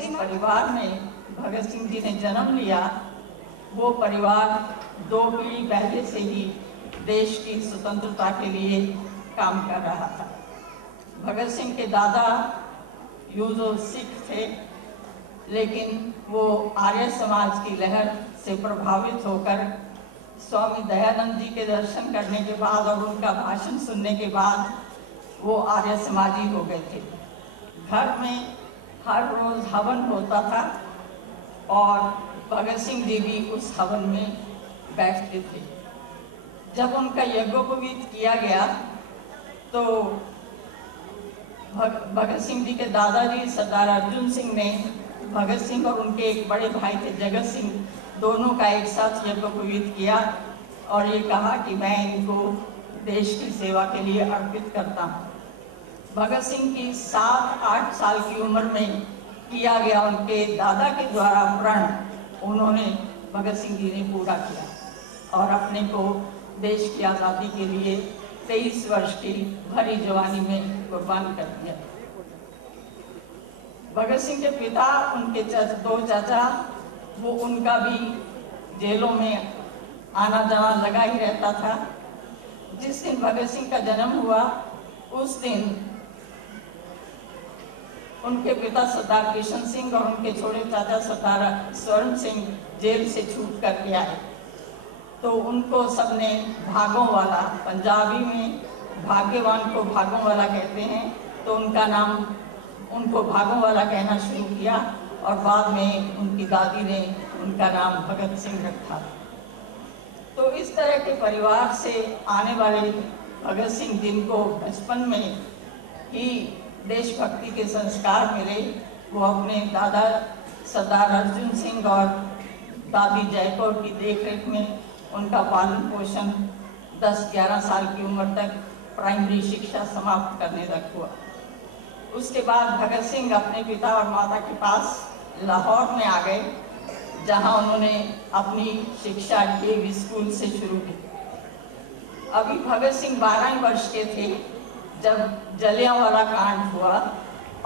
जिस परिवार में भगत सिंह जी ने जन्म लिया, वो परिवार 2 पीढ़ी पहले से ही देश की स्वतंत्रता के लिए काम कर रहा था। भगत सिंह के दादा यूं सिख थे, लेकिन वो आर्य समाज की लहर से प्रभावित होकर स्वामी दयानंद जी के दर्शन करने के बाद और उनका भाषण सुनने के बाद वो आर्य समाजी हो गए थे। घर में हर रोज हवन होता था और भगत सिंह जी भी उस हवन में बैठते थे। जब उनका यज्ञोपवीत किया गया तो भगत सिंह जी के दादाजी सरदार अर्जुन सिंह ने भगत सिंह और उनके एक बड़े भाई थे जगत सिंह, दोनों का एक साथ यज्ञोपवीत किया और ये कहा कि मैं इनको देश की सेवा के लिए अर्पित करता हूँ। भगत सिंह की 7-8 साल की उम्र में किया गया उनके दादा के द्वारा प्रण उन्होंने भगत सिंह जी ने पूरा किया और अपने को देश की आज़ादी के लिए 23 वर्ष की भरी जवानी में कुर्बान कर दिया। भगत सिंह के पिता, उनके 2 चाचा, वो उनका भी जेलों में आना जाना लगा ही रहता था। जिस दिन भगत सिंह का जन्म हुआ उस दिन उनके पिता सरदार किशन सिंह और उनके छोटे चाचा सरदार स्वर्ण सिंह जेल से छूट करके आए, तो उनको सबने भागों वाला, पंजाबी में भाग्यवान को भागों वाला कहते हैं, तो उनका नाम उनको भागों वाला कहना शुरू किया और बाद में उनकी दादी ने उनका नाम भगत सिंह रखा। तो इस तरह के परिवार से आने वाले भगत सिंह, जिनको बचपन में ही देशभक्ति के संस्कार मिले, वो अपने दादा सरदार अर्जुन सिंह और दादी जयकौर की देखरेख में उनका पालन पोषण 10-11 साल की उम्र तक प्राइमरी शिक्षा समाप्त करने तक हुआ। उसके बाद भगत सिंह अपने पिता और माता के पास लाहौर में आ गए, जहां उन्होंने अपनी शिक्षा डीएवी स्कूल से शुरू की। अभी भगत सिंह 12 वर्ष के थे जब जलियांवाला कांड हुआ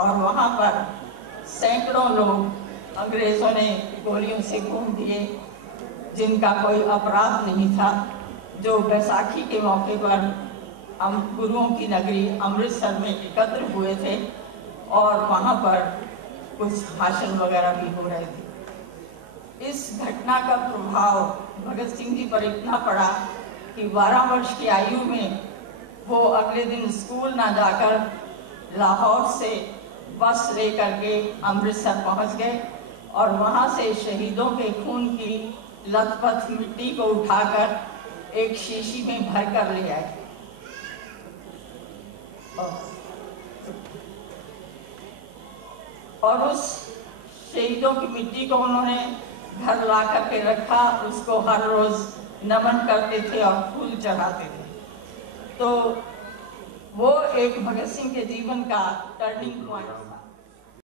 और वहां पर सैकड़ों लोग अंग्रेजों ने गोलियों से भून दिए, जिनका कोई अपराध नहीं था, जो बैसाखी के मौके पर गुरुओं की नगरी अमृतसर में एकत्र हुए थे और वहां पर कुछ भाषण वगैरह भी हो रहे थे। इस घटना का प्रभाव भगत सिंह जी पर इतना पड़ा कि 12 वर्ष की आयु में वो अगले दिन स्कूल ना जाकर लाहौर से बस लेकर के अमृतसर पहुंच गए और वहां से शहीदों के खून की लथपथ मिट्टी को उठाकर एक शीशी में भर कर ले आए। और उस शहीदों की मिट्टी को उन्होंने घर ला करके रखा, उसको हर रोज नमन करते थे और फूल चढ़ाते थे। तो वो एक भगत सिंह के जीवन का टर्निंग पॉइंट